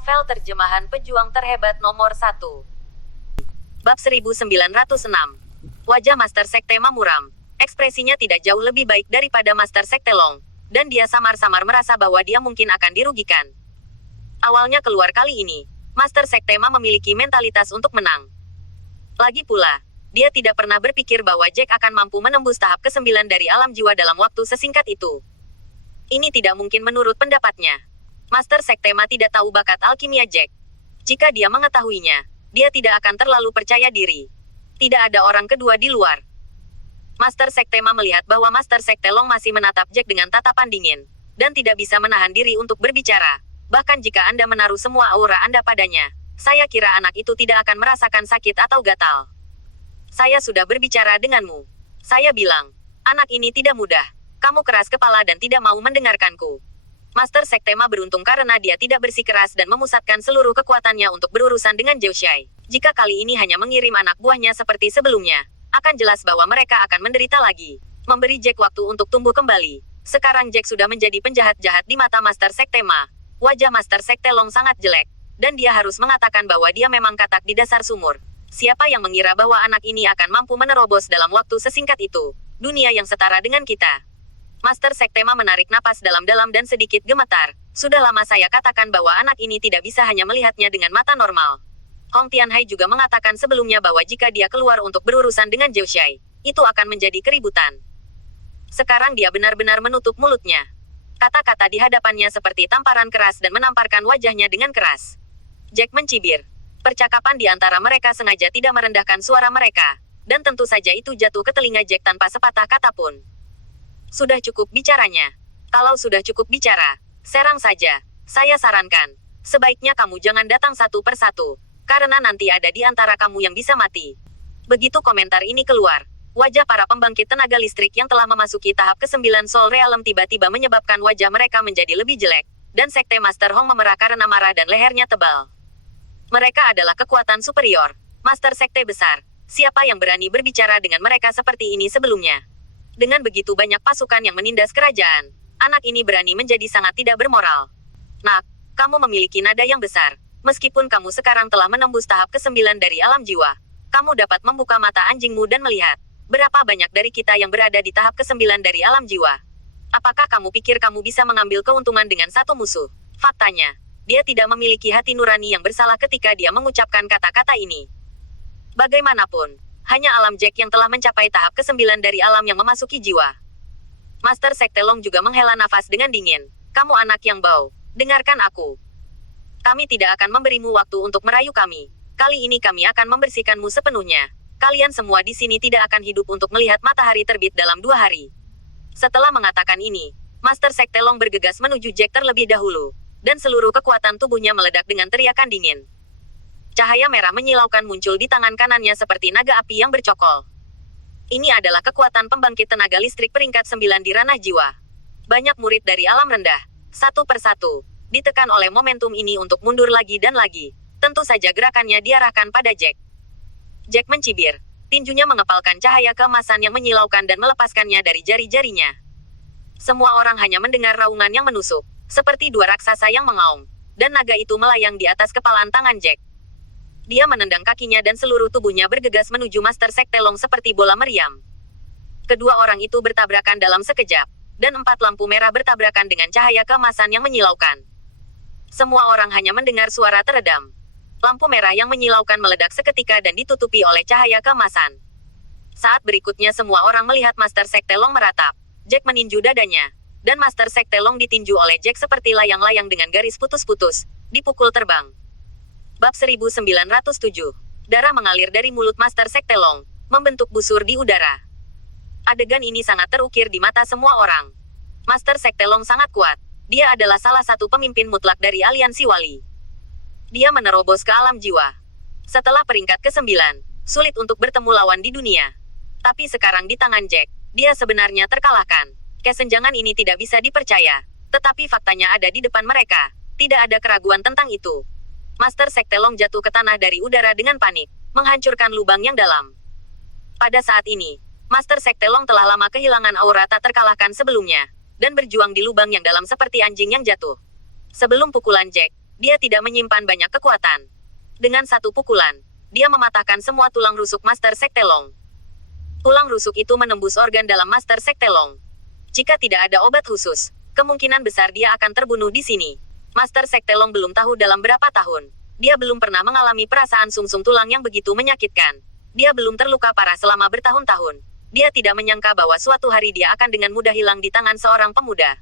Novel terjemahan pejuang terhebat nomor 1. Bab 1906. Wajah Master Sekte muram. Ekspresinya tidak jauh lebih baik daripada Master Sekte Long, dan dia samar-samar merasa bahwa dia mungkin akan dirugikan. Awalnya keluar kali ini, Master Sekte memiliki mentalitas untuk menang. Lagi pula, dia tidak pernah berpikir bahwa Jack akan mampu menembus tahap ke-9 dari alam jiwa dalam waktu sesingkat itu. Ini tidak mungkin menurut pendapatnya. Master Sekte tidak tahu bakat alkimia Jack. Jika dia mengetahuinya, dia tidak akan terlalu percaya diri. Tidak ada orang kedua di luar. Master Sekte melihat bahwa Master Sekte Long masih menatap Jack dengan tatapan dingin, dan tidak bisa menahan diri untuk berbicara. Bahkan jika Anda menaruh semua aura Anda padanya, saya kira anak itu tidak akan merasakan sakit atau gatal. Saya sudah berbicara denganmu. Saya bilang, anak ini tidak mudah. Kamu keras kepala dan tidak mau mendengarkanku. Master Sekte beruntung karena dia tidak bersikeras dan memusatkan seluruh kekuatannya untuk berurusan dengan Zhou Shai. Jika kali ini hanya mengirim anak buahnya seperti sebelumnya, akan jelas bahwa mereka akan menderita lagi. Memberi Jack waktu untuk tumbuh kembali. Sekarang Jack sudah menjadi penjahat-jahat di mata Master Sekte. Wajah Master Sekte Long sangat jelek, dan dia harus mengatakan bahwa dia memang katak di dasar sumur. Siapa yang mengira bahwa anak ini akan mampu menerobos dalam waktu sesingkat itu? Dunia yang setara dengan kita. Master Sekte menarik napas dalam-dalam dan sedikit gemetar. Sudah lama saya katakan bahwa anak ini tidak bisa hanya melihatnya dengan mata normal. Hong Tianhai juga mengatakan sebelumnya bahwa jika dia keluar untuk berurusan dengan Zhou Shai, itu akan menjadi keributan. Sekarang dia benar-benar menutup mulutnya. Kata-kata di hadapannya seperti tamparan keras dan menamparkan wajahnya dengan keras. Jack mencibir. Percakapan di antara mereka sengaja tidak merendahkan suara mereka, dan tentu saja itu jatuh ke telinga Jack tanpa sepatah kata pun. Sudah cukup bicaranya. Kalau sudah cukup bicara, serang saja. Saya sarankan, sebaiknya kamu jangan datang satu persatu, karena nanti ada di antara kamu yang bisa mati. Begitu komentar ini keluar, wajah para pembangkit tenaga listrik yang telah memasuki tahap ke-9 Soul Realm tiba-tiba menyebabkan wajah mereka menjadi lebih jelek, dan Sekte Master Hong memerah karena marah dan lehernya tebal. Mereka adalah kekuatan superior, Master Sekte besar. Siapa yang berani berbicara dengan mereka seperti ini sebelumnya? Dengan begitu banyak pasukan yang menindas kerajaan, anak ini berani menjadi sangat tidak bermoral. Nak, kamu memiliki nada yang besar. Meskipun kamu sekarang telah menembus tahap ke-9 dari alam jiwa, kamu dapat membuka mata anjingmu dan melihat berapa banyak dari kita yang berada di tahap ke-9 dari alam jiwa. Apakah kamu pikir kamu bisa mengambil keuntungan dengan satu musuh? Faktanya, dia tidak memiliki hati nurani yang bersalah ketika dia mengucapkan kata-kata ini. Bagaimanapun, hanya alam Jack yang telah mencapai tahap ke-9 dari alam yang memasuki jiwa. Master Sekte Long juga menghela nafas dengan dingin. Kamu anak yang bau. Dengarkan aku. Kami tidak akan memberimu waktu untuk merayu kami. Kali ini kami akan membersihkanmu sepenuhnya. Kalian semua di sini tidak akan hidup untuk melihat matahari terbit dalam 2 hari. Setelah mengatakan ini, Master Sekte Long bergegas menuju Jack terlebih dahulu, dan seluruh kekuatan tubuhnya meledak dengan teriakan dingin. Cahaya merah menyilaukan muncul di tangan kanannya seperti naga api yang bercokol. Ini adalah kekuatan pembangkit tenaga listrik peringkat 9 di ranah jiwa. Banyak murid dari alam rendah, satu persatu, ditekan oleh momentum ini untuk mundur lagi dan lagi. Tentu saja gerakannya diarahkan pada Jack. Jack mencibir. Tinjunya mengepalkan cahaya keemasan yang menyilaukan dan melepaskannya dari jari-jarinya. Semua orang hanya mendengar raungan yang menusuk, seperti 2 raksasa yang mengaum, dan naga itu melayang di atas kepalan tangan Jack. Dia menendang kakinya dan seluruh tubuhnya bergegas menuju Master Sekte Long seperti bola meriam. Kedua orang itu bertabrakan dalam sekejap, dan 4 lampu merah bertabrakan dengan cahaya keemasan yang menyilaukan. Semua orang hanya mendengar suara teredam. Lampu merah yang menyilaukan meledak seketika dan ditutupi oleh cahaya keemasan. Saat berikutnya semua orang melihat Master Sekte Long meratap. Jack meninju dadanya, dan Master Sekte Long ditinju oleh Jack seperti layang-layang dengan garis putus-putus, dipukul terbang. Bab 1907. Darah mengalir dari mulut Master Sekte Long, membentuk busur di udara. Adegan ini sangat terukir di mata semua orang. Master Sekte Long sangat kuat. Dia adalah salah satu pemimpin mutlak dari aliansi wali. Dia menerobos ke alam jiwa. Setelah peringkat ke-9, sulit untuk bertemu lawan di dunia. Tapi sekarang di tangan Jack, dia sebenarnya terkalahkan. Kesenjangan ini tidak bisa dipercaya. Tetapi faktanya ada di depan mereka. Tidak ada keraguan tentang itu. Master Sekte Long jatuh ke tanah dari udara dengan panik, menghancurkan lubang yang dalam. Pada saat ini, Master Sekte Long telah lama kehilangan aura tak terkalahkan sebelumnya, dan berjuang di lubang yang dalam seperti anjing yang jatuh. Sebelum pukulan Jack, Dia tidak menyimpan banyak kekuatan. Dengan satu pukulan, dia mematahkan semua tulang rusuk Master Sekte Long. Tulang rusuk itu menembus organ dalam Master Sekte Long. Jika tidak ada obat khusus, kemungkinan besar dia akan terbunuh di sini. Master Sekte Long belum tahu dalam berapa tahun. Dia belum pernah mengalami perasaan sungsum tulang yang begitu menyakitkan. Dia belum terluka parah selama bertahun-tahun. Dia tidak menyangka bahwa suatu hari dia akan dengan mudah hilang di tangan seorang pemuda.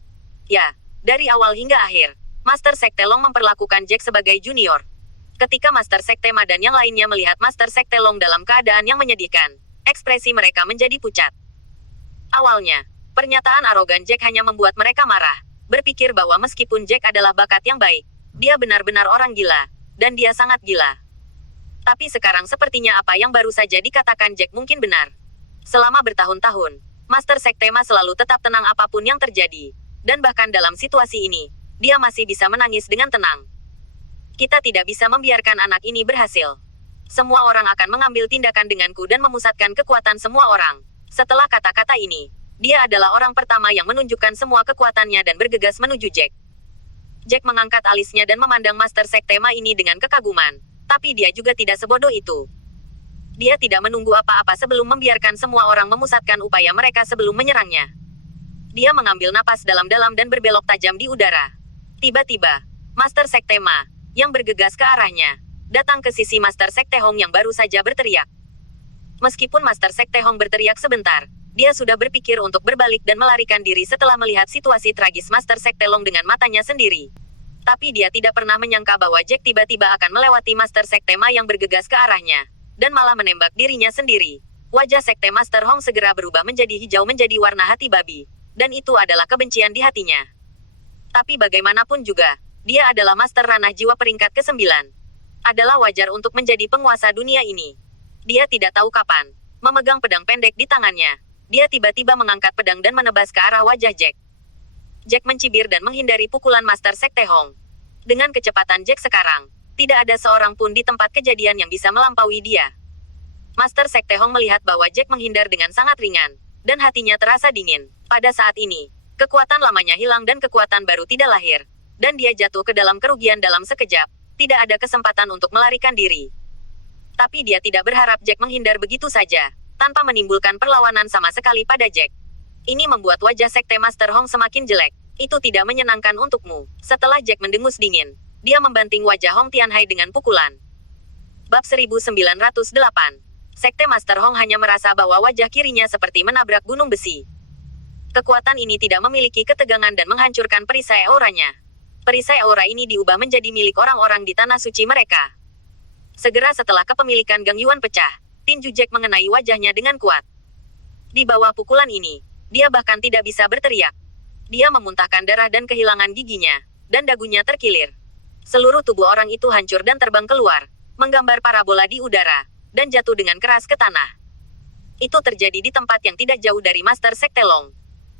Ya, dari awal hingga akhir, Master Sekte Long memperlakukan Jack sebagai junior. Ketika Master Sekte Ma dan yang lainnya melihat Master Sekte Long dalam keadaan yang menyedihkan, ekspresi mereka menjadi pucat. Awalnya, pernyataan arogan Jack hanya membuat mereka marah, berpikir bahwa meskipun Jack adalah bakat yang baik, dia benar-benar orang gila, dan dia sangat gila. Tapi sekarang sepertinya apa yang baru saja dikatakan Jack mungkin benar. Selama bertahun-tahun, Master Sekte Ma selalu tetap tenang apapun yang terjadi, dan bahkan dalam situasi ini, dia masih bisa menangis dengan tenang. Kita tidak bisa membiarkan anak ini berhasil. Semua orang akan mengambil tindakan denganku dan memusatkan kekuatan semua orang. Setelah kata-kata ini, dia adalah orang pertama yang menunjukkan semua kekuatannya dan bergegas menuju Jack. Jack mengangkat alisnya dan memandang Master Sekte Ma ini dengan kekaguman. Tapi dia juga tidak sebodoh itu. Dia tidak menunggu apa-apa sebelum membiarkan semua orang memusatkan upaya mereka sebelum menyerangnya. Dia mengambil napas dalam-dalam dan berbelok tajam di udara. Tiba-tiba, Master Sekte Ma, yang bergegas ke arahnya, datang ke sisi Master Sekte Hong yang baru saja berteriak. Meskipun Master Sekte Hong berteriak sebentar, dia sudah berpikir untuk berbalik dan melarikan diri setelah melihat situasi tragis Master Sekte Long dengan matanya sendiri. Tapi dia tidak pernah menyangka bahwa Jack tiba-tiba akan melewati Master Sekte Ma yang bergegas ke arahnya, dan malah menembak dirinya sendiri. Wajah Sekte Master Hong segera berubah menjadi hijau menjadi warna hati babi, dan itu adalah kebencian di hatinya. Tapi bagaimanapun juga, dia adalah Master Ranah Jiwa peringkat ke-9. Adalah wajar untuk menjadi penguasa dunia ini. Dia tidak tahu kapan, memegang pedang pendek di tangannya, dia tiba-tiba mengangkat pedang dan menebas ke arah wajah Jack. Jack mencibir dan menghindari pukulan Master Sekte Hong. Dengan kecepatan Jack sekarang, tidak ada seorang pun di tempat kejadian yang bisa melampaui dia. Master Sekte Hong melihat bahwa Jack menghindar dengan sangat ringan, dan hatinya terasa dingin. Pada saat ini, kekuatan lamanya hilang dan kekuatan baru tidak lahir, dan dia jatuh ke dalam kerugian dalam sekejap. Tidak ada kesempatan untuk melarikan diri. Tapi dia tidak berharap Jack menghindar begitu saja, tanpa menimbulkan perlawanan sama sekali pada Jack. Ini membuat wajah Sekte Master Hong semakin jelek. Itu tidak menyenangkan untukmu. Setelah Jack mendengus dingin, dia membanting wajah Hong Tianhai dengan pukulan. Bab 1908. Sekte Master Hong hanya merasa bahwa wajah kirinya seperti menabrak gunung besi. Kekuatan ini tidak memiliki ketegangan dan menghancurkan perisai auranya. Perisai aura ini diubah menjadi milik orang-orang di tanah suci mereka. Segera setelah kepemilikan Gang Yuan pecah, tinju Jack mengenai wajahnya dengan kuat. Di bawah pukulan ini, dia bahkan tidak bisa berteriak. Dia memuntahkan darah dan kehilangan giginya, dan dagunya terkilir. Seluruh tubuh orang itu hancur dan terbang keluar, menggambar parabola di udara, dan jatuh dengan keras ke tanah. Itu terjadi di tempat yang tidak jauh dari Master Sekte Long.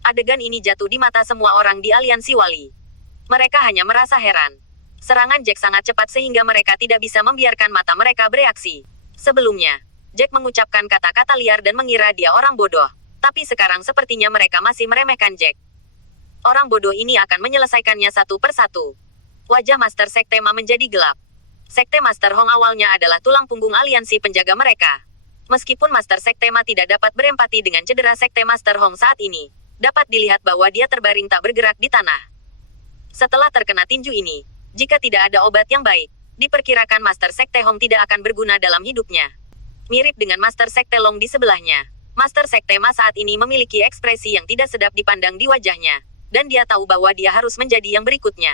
Adegan ini jatuh di mata semua orang di aliansi Wali. Mereka hanya merasa heran. Serangan Jack sangat cepat sehingga mereka tidak bisa membiarkan mata mereka bereaksi. Sebelumnya, Jack mengucapkan kata-kata liar dan mengira dia orang bodoh. Tapi sekarang sepertinya mereka masih meremehkan Jack. Orang bodoh ini akan menyelesaikannya satu persatu. Wajah Master Sekte Ma menjadi gelap. Sekte Master Hong awalnya adalah tulang punggung aliansi penjaga mereka. Meskipun Master Sekte Ma tidak dapat berempati dengan cedera Sekte Master Hong saat ini, dapat dilihat bahwa dia terbaring tak bergerak di tanah. Setelah terkena tinju ini, jika tidak ada obat yang baik, diperkirakan Master Sekte Hong tidak akan berguna dalam hidupnya. Mirip dengan Master Sekte Long di sebelahnya, Master Sekte Ma saat ini memiliki ekspresi yang tidak sedap dipandang di wajahnya, dan dia tahu bahwa dia harus menjadi yang berikutnya.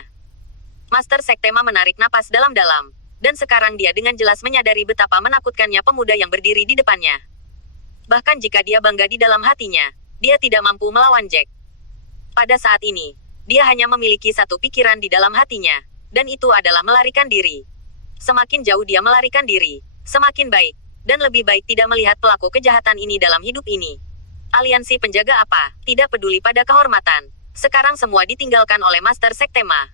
Master Sekte Ma menarik napas dalam-dalam, dan sekarang dia dengan jelas menyadari betapa menakutkannya pemuda yang berdiri di depannya. Bahkan jika dia bangga di dalam hatinya, dia tidak mampu melawan Jack. Pada saat ini, dia hanya memiliki satu pikiran di dalam hatinya, dan itu adalah melarikan diri. Semakin jauh dia melarikan diri, semakin baik, dan lebih baik tidak melihat pelaku kejahatan ini dalam hidup ini. Aliansi penjaga apa, tidak peduli pada kehormatan. Sekarang semua ditinggalkan oleh Master Sekte Ma.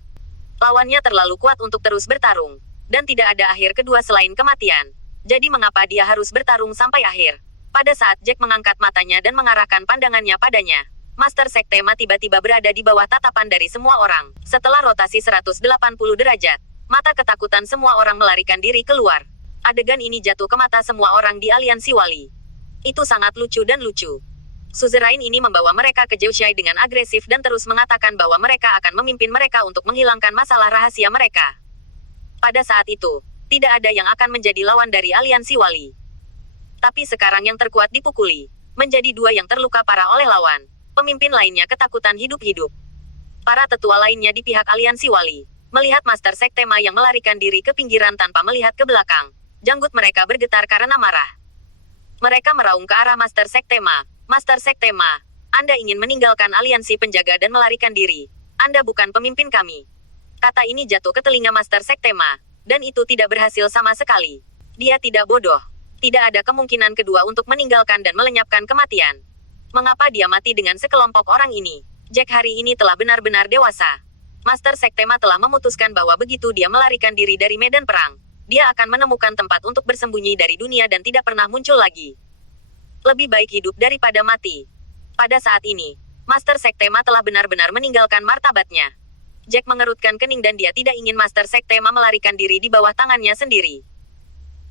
Lawannya terlalu kuat untuk terus bertarung, dan tidak ada akhir kedua selain kematian. Jadi mengapa dia harus bertarung sampai akhir? Pada saat Jack mengangkat matanya dan mengarahkan pandangannya padanya, Master Sekte Ma tiba-tiba berada di bawah tatapan dari semua orang. Setelah rotasi 180 derajat, Mata ketakutan semua orang melarikan diri keluar. Adegan ini jatuh ke mata semua orang di aliansi Wali. Itu sangat lucu dan lucu. Suzerain ini membawa mereka ke Zhouxia dengan agresif dan terus mengatakan bahwa mereka akan memimpin mereka untuk menghilangkan masalah rahasia mereka. Pada saat itu, tidak ada yang akan menjadi lawan dari aliansi Wali. Tapi sekarang yang terkuat dipukuli. Menjadi dua yang terluka parah oleh lawan. Pemimpin lainnya ketakutan hidup-hidup. Para tetua lainnya di pihak aliansi Wali melihat Master Sekte Ma yang melarikan diri ke pinggiran tanpa melihat ke belakang. Janggut mereka bergetar karena marah. Mereka meraung ke arah Master Sekte Ma. Master Sekte Ma, Anda ingin meninggalkan aliansi penjaga dan melarikan diri. Anda bukan pemimpin kami. Kata ini jatuh ke telinga Master Sekte Ma, dan itu tidak berhasil sama sekali. Dia tidak bodoh. Tidak ada kemungkinan kedua untuk meninggalkan dan melenyapkan kematian. Mengapa dia mati dengan sekelompok orang ini? Jack hari ini telah benar-benar dewasa. Master Sekte Ma telah memutuskan bahwa begitu dia melarikan diri dari medan perang, dia akan menemukan tempat untuk bersembunyi dari dunia dan tidak pernah muncul lagi. Lebih baik hidup daripada mati. Pada saat ini, Master Sekte Ma telah benar-benar meninggalkan martabatnya. Jack mengerutkan kening dan dia tidak ingin Master Sekte Ma melarikan diri di bawah tangannya sendiri.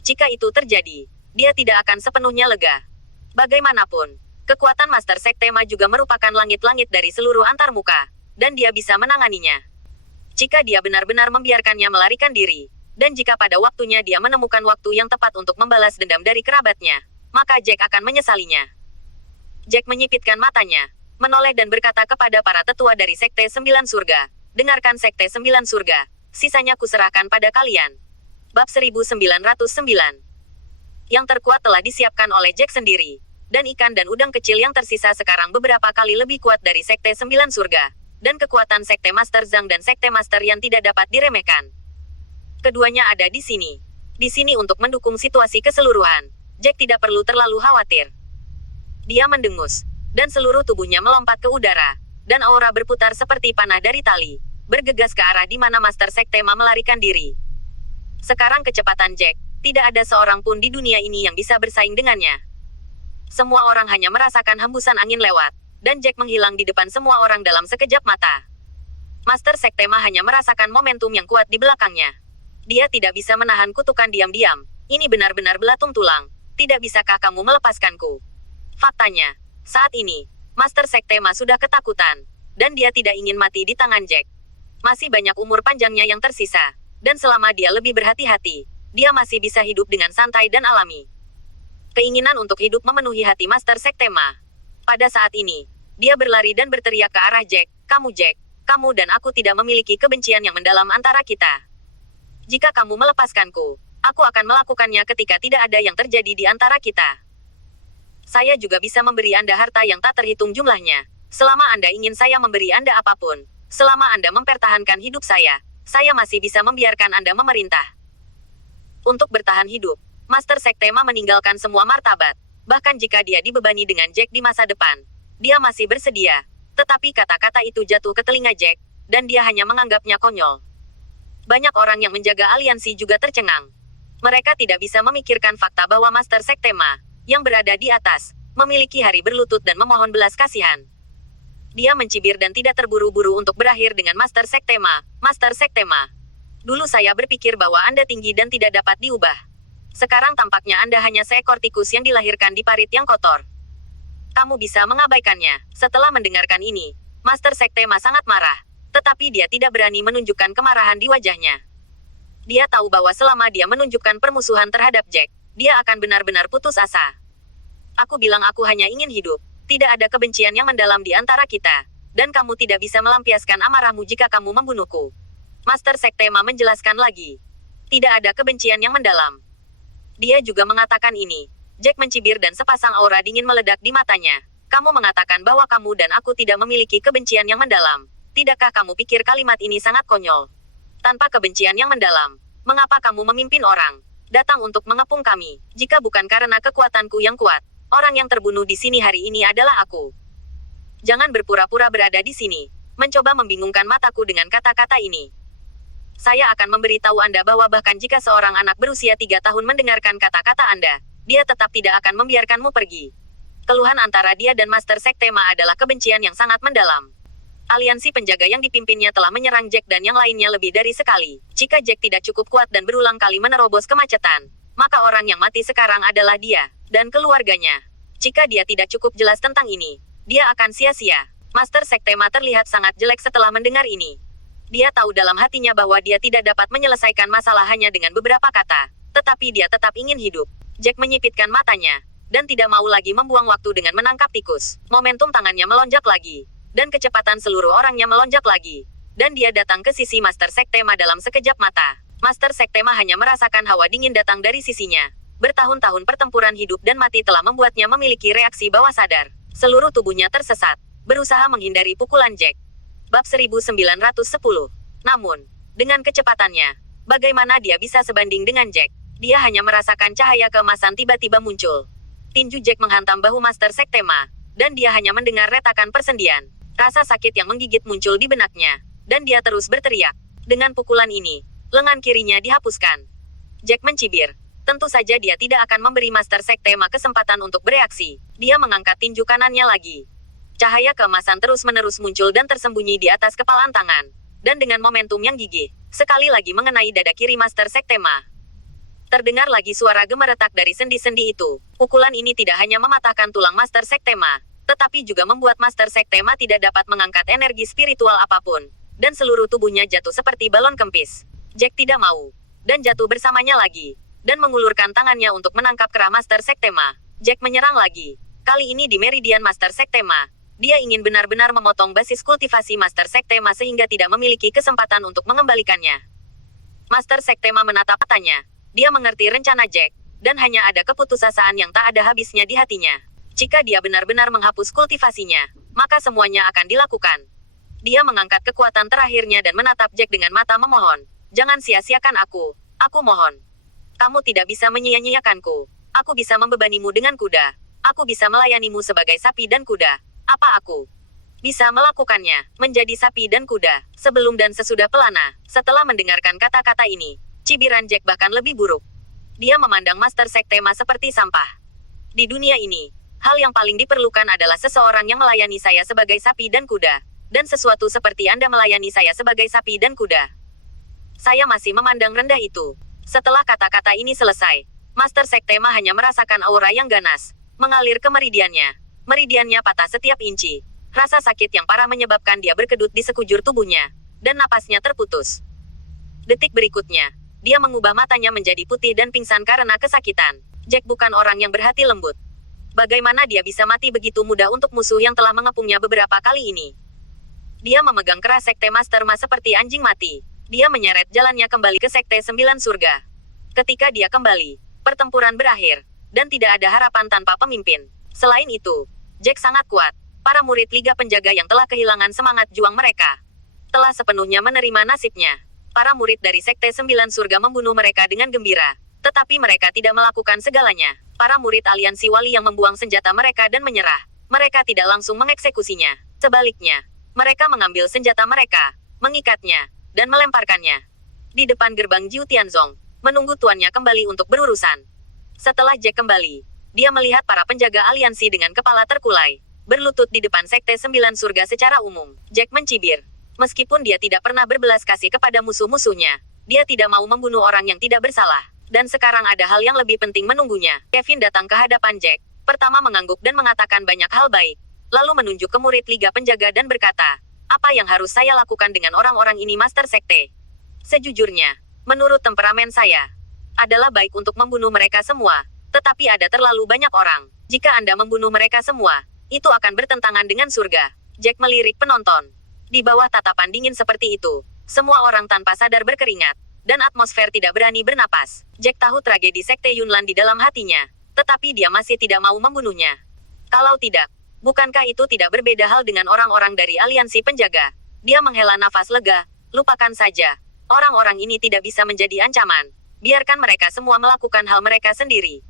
Jika itu terjadi, dia tidak akan sepenuhnya lega. Bagaimanapun, kekuatan Master Sekte Ma juga merupakan langit-langit dari seluruh antarmuka, dan dia bisa menanganinya. Jika dia benar-benar membiarkannya melarikan diri, dan jika pada waktunya dia menemukan waktu yang tepat untuk membalas dendam dari kerabatnya, maka Jack akan menyesalinya. Jack menyipitkan matanya, menoleh dan berkata kepada para tetua dari Sekte Sembilan Surga, dengarkan Sekte Sembilan Surga, sisanya kuserahkan pada kalian. Bab 1909. Yang terkuat telah disiapkan oleh Jack sendiri, dan ikan dan udang kecil yang tersisa sekarang beberapa kali lebih kuat dari Sekte Sembilan Surga, dan kekuatan Sekte Master Zhang dan Sekte Master yang tidak dapat diremehkan. Keduanya ada di sini. Di sini untuk mendukung situasi keseluruhan. Jack tidak perlu terlalu khawatir. Dia mendengus, dan seluruh tubuhnya melompat ke udara, dan aura berputar seperti panah dari tali, bergegas ke arah di mana Master Sekte Ma melarikan diri. Sekarang kecepatan Jack, tidak ada seorang pun di dunia ini yang bisa bersaing dengannya. Semua orang hanya merasakan hembusan angin lewat, dan Jack menghilang di depan semua orang dalam sekejap mata. Master Sekte Ma hanya merasakan momentum yang kuat di belakangnya. Dia tidak bisa menahan kutukan diam-diam. Ini benar-benar belatung tulang. Tidak bisakah kamu melepaskanku? Faktanya, saat ini, Master Sekte Ma sudah ketakutan, dan dia tidak ingin mati di tangan Jack. Masih banyak umur panjangnya yang tersisa, dan selama dia lebih berhati-hati, dia masih bisa hidup dengan santai dan alami. Keinginan untuk hidup memenuhi hati Master Sekte Ma. Pada saat ini, dia berlari dan berteriak ke arah Jack, kamu dan aku tidak memiliki kebencian yang mendalam antara kita. Jika kamu melepaskanku, aku akan melakukannya ketika tidak ada yang terjadi di antara kita. Saya juga bisa memberi Anda harta yang tak terhitung jumlahnya. Selama Anda ingin saya memberi Anda apapun, selama Anda mempertahankan hidup saya masih bisa membiarkan Anda memerintah. Untuk bertahan hidup, Master Sekte Ma meninggalkan semua martabat. Bahkan jika dia dibebani dengan Jack di masa depan, dia masih bersedia. Tetapi kata-kata itu jatuh ke telinga Jack, dan dia hanya menganggapnya konyol. Banyak orang yang menjaga aliansi juga tercengang. Mereka tidak bisa memikirkan fakta bahwa Master Sekte Ma, yang berada di atas, memiliki hari berlutut dan memohon belas kasihan. Dia mencibir dan tidak terburu-buru untuk berakhir dengan Master Sekte Ma. Master Sekte Ma, dulu saya berpikir bahwa Anda tinggi dan tidak dapat diubah. Sekarang tampaknya Anda hanya seekor tikus yang dilahirkan di parit yang kotor. Kamu bisa mengabaikannya. Setelah mendengarkan ini, Master Sekte Ma sangat marah. Tetapi dia tidak berani menunjukkan kemarahan di wajahnya. Dia tahu bahwa selama dia menunjukkan permusuhan terhadap Jack, dia akan benar-benar putus asa. Aku bilang aku hanya ingin hidup. Tidak ada kebencian yang mendalam di antara kita. Dan kamu tidak bisa melampiaskan amarahmu jika kamu membunuhku. Master Sekte Ma menjelaskan lagi. Tidak ada kebencian yang mendalam. Dia juga mengatakan ini. Jack mencibir dan sepasang aura dingin meledak di matanya. Kamu mengatakan bahwa kamu dan aku tidak memiliki kebencian yang mendalam. Tidakkah kamu pikir kalimat ini sangat konyol? Tanpa kebencian yang mendalam, mengapa kamu memimpin orang datang untuk mengepung kami? Jika bukan karena kekuatanku yang kuat, orang yang terbunuh di sini hari ini adalah aku. Jangan berpura-pura berada di sini, mencoba membingungkan mataku dengan kata-kata ini. Saya akan memberitahu Anda bahwa bahkan jika seorang anak berusia 3 tahun mendengarkan kata-kata Anda, dia tetap tidak akan membiarkanmu pergi. Keluhan antara dia dan Master Sekte Ma adalah kebencian yang sangat mendalam. Aliansi penjaga yang dipimpinnya telah menyerang Jack dan yang lainnya lebih dari sekali. Jika Jack tidak cukup kuat dan berulang kali menerobos kemacetan, maka orang yang mati sekarang adalah dia dan keluarganya. Jika dia tidak cukup jelas tentang ini, dia akan sia-sia. Master Sekte Ma terlihat sangat jelek setelah mendengar ini. Dia tahu dalam hatinya bahwa dia tidak dapat menyelesaikan masalah hanya dengan beberapa kata, tetapi dia tetap ingin hidup. Jack menyipitkan matanya dan tidak mau lagi membuang waktu dengan menangkap tikus. Momentum tangannya melonjak lagi, dan kecepatan seluruh orangnya melonjak lagi. Dan dia datang ke sisi Master Sekte Ma dalam sekejap mata. Master Sekte Ma hanya merasakan hawa dingin datang dari sisinya. Bertahun-tahun pertempuran hidup dan mati telah membuatnya memiliki reaksi bawah sadar. Seluruh tubuhnya tersesat, berusaha menghindari pukulan Jack. Bab 1910. Namun, dengan kecepatannya, bagaimana dia bisa sebanding dengan Jack? Dia hanya merasakan cahaya keemasan tiba-tiba muncul. Tinju Jack menghantam bahu Master Sekte Ma, dan dia hanya mendengar retakan persendian. Rasa sakit yang menggigit muncul di benaknya, dan dia terus berteriak. Dengan pukulan ini, lengan kirinya dihapuskan. Jack mencibir. Tentu saja dia tidak akan memberi Master Sekte Ma kesempatan untuk bereaksi. Dia mengangkat tinju kanannya lagi. Cahaya keemasan terus-menerus muncul dan tersembunyi di atas kepalan tangan. Dan dengan momentum yang gigih, sekali lagi mengenai dada kiri Master Sekte Ma. Terdengar lagi suara gemeretak dari sendi-sendi itu. Pukulan ini tidak hanya mematahkan tulang Master Sekte Ma, tetapi juga membuat Master Sekte Ma tidak dapat mengangkat energi spiritual apapun. Dan seluruh tubuhnya jatuh seperti balon kempis. Jack tidak mau. Dan jatuh bersamanya lagi. Dan mengulurkan tangannya untuk menangkap kerah Master Sekte Ma. Jack menyerang lagi. Kali ini di meridian Master Sekte Ma. Dia ingin benar-benar memotong basis kultivasi Master Sekte Ma sehingga tidak memiliki kesempatan untuk mengembalikannya. Master Sekte Ma menatap matanya. Dia mengerti rencana Jack. Dan hanya ada keputusasaan yang tak ada habisnya di hatinya. Jika dia benar-benar menghapus kultivasinya, maka semuanya akan dilakukan. Dia mengangkat kekuatan terakhirnya dan menatap Jack dengan mata memohon. Jangan sia-siakan aku mohon. Kamu tidak bisa menyia-nyiakanku. Aku bisa membebanimu dengan kuda. Aku bisa melayanimu sebagai sapi dan kuda. Apa aku bisa melakukannya, menjadi sapi dan kuda, sebelum dan sesudah pelana? Setelah mendengarkan kata-kata ini, cibiran Jack bahkan lebih buruk. Dia memandang Master Sekte Ma seperti sampah. Di dunia ini, hal yang paling diperlukan adalah seseorang yang melayani saya sebagai sapi dan kuda. Dan sesuatu seperti Anda melayani saya sebagai sapi dan kuda. Saya masih memandang rendah itu. Setelah kata-kata ini selesai, Master Sekte Ma hanya merasakan aura yang ganas mengalir ke meridiannya. Meridiannya patah setiap inci. Rasa sakit yang parah menyebabkan dia berkedut di sekujur tubuhnya. Dan napasnya terputus. Detik berikutnya, dia mengubah matanya menjadi putih dan pingsan karena kesakitan. Jack bukan orang yang berhati lembut. Bagaimana dia bisa mati begitu mudah untuk musuh yang telah mengepungnya beberapa kali ini? Dia memegang keras Sekte Master Ma seperti anjing mati. Dia menyeret jalannya kembali ke Sekte Sembilan Surga. Ketika dia kembali, pertempuran berakhir, dan tidak ada harapan tanpa pemimpin. Selain itu, Jack sangat kuat. Para murid Liga Penjaga yang telah kehilangan semangat juang mereka telah sepenuhnya menerima nasibnya. Para murid dari Sekte Sembilan Surga membunuh mereka dengan gembira. Tetapi mereka tidak melakukan segalanya. Para murid aliansi wali yang membuang senjata mereka dan menyerah. Mereka tidak langsung mengeksekusinya. Sebaliknya, mereka mengambil senjata mereka, mengikatnya, dan melemparkannya di depan gerbang Jiu Tianzong, menunggu tuannya kembali untuk berurusan. Setelah Jack kembali, dia melihat para penjaga aliansi dengan kepala terkulai, berlutut di depan Sekte Sembilan Surga secara umum. Jack mencibir. Meskipun dia tidak pernah berbelas kasih kepada musuh-musuhnya, dia tidak mau membunuh orang yang tidak bersalah. Dan sekarang ada hal yang lebih penting menunggunya. Kevin datang ke hadapan Jack. Pertama mengangguk dan mengatakan banyak hal baik. Lalu menunjuk ke murid Liga Penjaga dan berkata, apa yang harus saya lakukan dengan orang-orang ini Master Sekte? Sejujurnya, menurut temperamen saya, adalah baik untuk membunuh mereka semua. Tetapi ada terlalu banyak orang. Jika Anda membunuh mereka semua, itu akan bertentangan dengan surga. Jack melirik penonton. Di bawah tatapan dingin seperti itu, semua orang tanpa sadar berkeringat. Dan atmosfer tidak berani bernapas. Jack tahu tragedi Sekte Yunlan di dalam hatinya, tetapi dia masih tidak mau membunuhnya. Kalau tidak, bukankah itu tidak berbeda hal dengan orang-orang dari aliansi penjaga? Dia menghela nafas lega, lupakan saja. Orang-orang ini tidak bisa menjadi ancaman. Biarkan mereka semua melakukan hal mereka sendiri.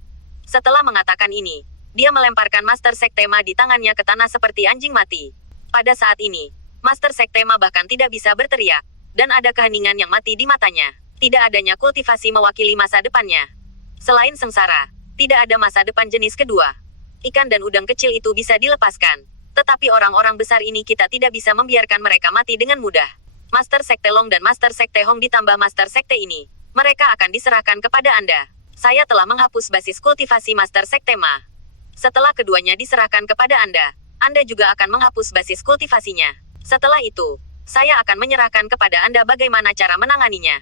Setelah mengatakan ini, dia melemparkan Master Sekte Ma di tangannya ke tanah seperti anjing mati. Pada saat ini, Master Sekte Ma bahkan tidak bisa berteriak, dan ada keheningan yang mati di matanya. Tidak adanya kultivasi mewakili masa depannya. Selain sengsara, tidak ada masa depan jenis kedua. Ikan dan udang kecil itu bisa dilepaskan. Tetapi orang-orang besar ini kita tidak bisa membiarkan mereka mati dengan mudah. Master Sekte Long dan Master Sekte Hong ditambah Master Sekte ini. Mereka akan diserahkan kepada Anda. Saya telah menghapus basis kultivasi Master Sekte Ma. Setelah keduanya diserahkan kepada Anda juga akan menghapus basis kultivasinya. Setelah itu, saya akan menyerahkan kepada Anda bagaimana cara menanganinya.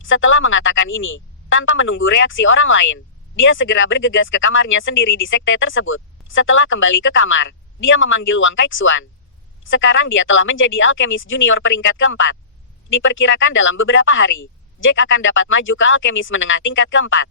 Setelah mengatakan ini, tanpa menunggu reaksi orang lain, dia segera bergegas ke kamarnya sendiri di sekte tersebut. Setelah kembali ke kamar, dia memanggil Wang Kaixuan. Sekarang dia telah menjadi alkemis junior peringkat keempat. Diperkirakan dalam beberapa hari, Jack akan dapat maju ke alkemis menengah tingkat keempat.